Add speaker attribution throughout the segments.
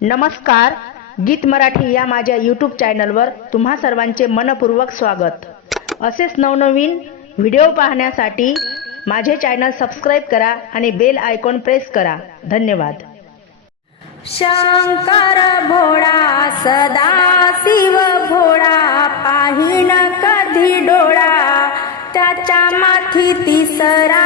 Speaker 1: नमस्कार गीत मराठी या माझ्या यूट्यूब चॅनलवर तुम्हा सर्वांचे मनपूर्वक स्वागत. असेच नवनवीन व्हिडिओ पाहण्यासाठी माझे चॅनल सबस्क्राईब करा आणि बेल आयकॉन प्रेस करा. धन्यवाद.
Speaker 2: शंकर भोळा सदा शिव भोळा पाहिन कधी डोळा त्याच्या माथी तिसरा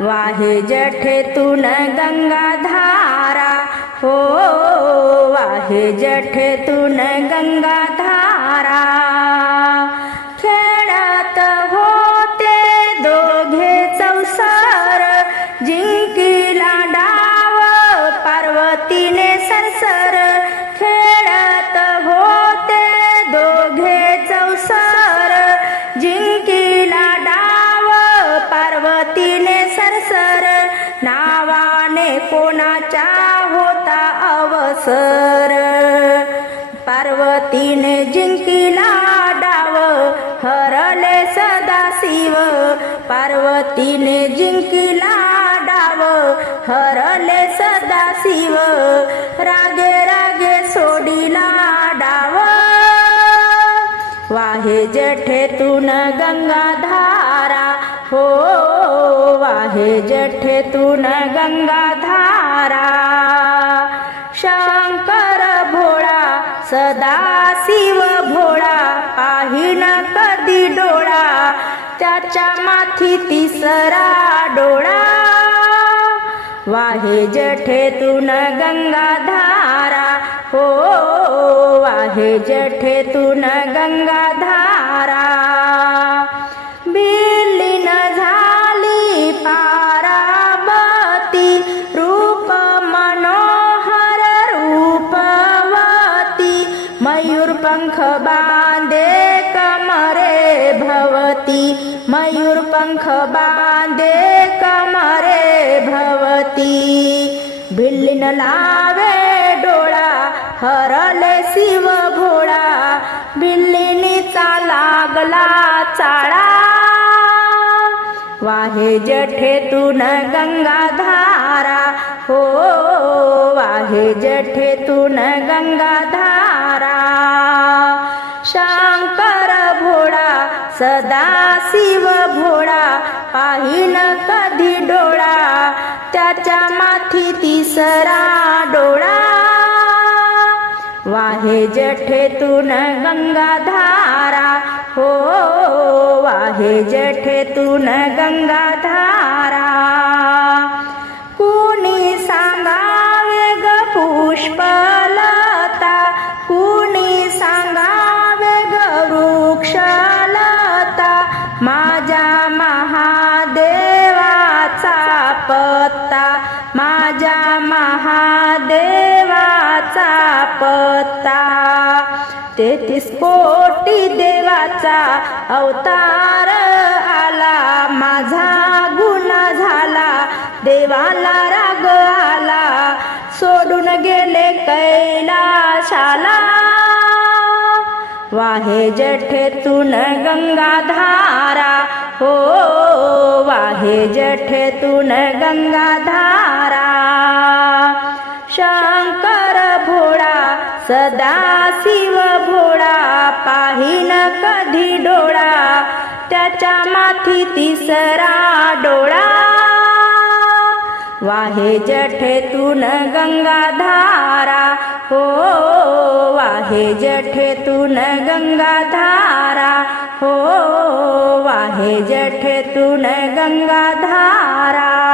Speaker 2: वाहे जठेतून गंगाधारा. हो वाहे जठेतून गंगाधारा. कोणाचा होता अवसर. पार्वतीने जिंकिला डाव हरले सदाशिव पार्वतीने जिंकिला डाव हरले सदाशिव रागे रागे सोडिला डाव. वाहे जठेतून गंगाधारा हो वाहे जठेतून गंगाधारा शंकर भोळा सदा शिव भोळा पाहिन कधी डोळा त्याच्या माथी तिसरा डोळा. वाहे जठेतून गंगाधारा हो वाहे जठेतून गंगाधारा भवती। मयूर पंख बांधे कमरे भवती। भिल्लिन लावे डोळा हरले शिव भोळा भिल्लिनीचा लागला चाळा। वाहे जठेतून गंगाधारा हो वाहे जठेतून गंगाधारा शंकर सदा शिव भोळा पाहिन कधी डोळा त्याच्या माथी तिसरा डोळा. वाहे जठेतून गंगाधारा हो वाहे जठेतून गंगाधारा. कुणी सांगावे ग पुष्पला माझ्या महादेवाचा पत्ता. तेथीस कोटी देवाचा अवतार आला. माझा गुन्हा झाला. देवाला राग आला. सोडून गेले कैलाशाला. वाहे जठेतून गंगाधारा. हो वाहे जठेतून गंगाधारा. शंकर भोळा सदा शिव भोळा पाहिन कधी डोळा त्याच्या माथी तिसरा डोळा. वाहे जठेतून गंगाधारा हो वाहे जठेतून गंगाधारा हो वाहे जठेतून गंगाधारा.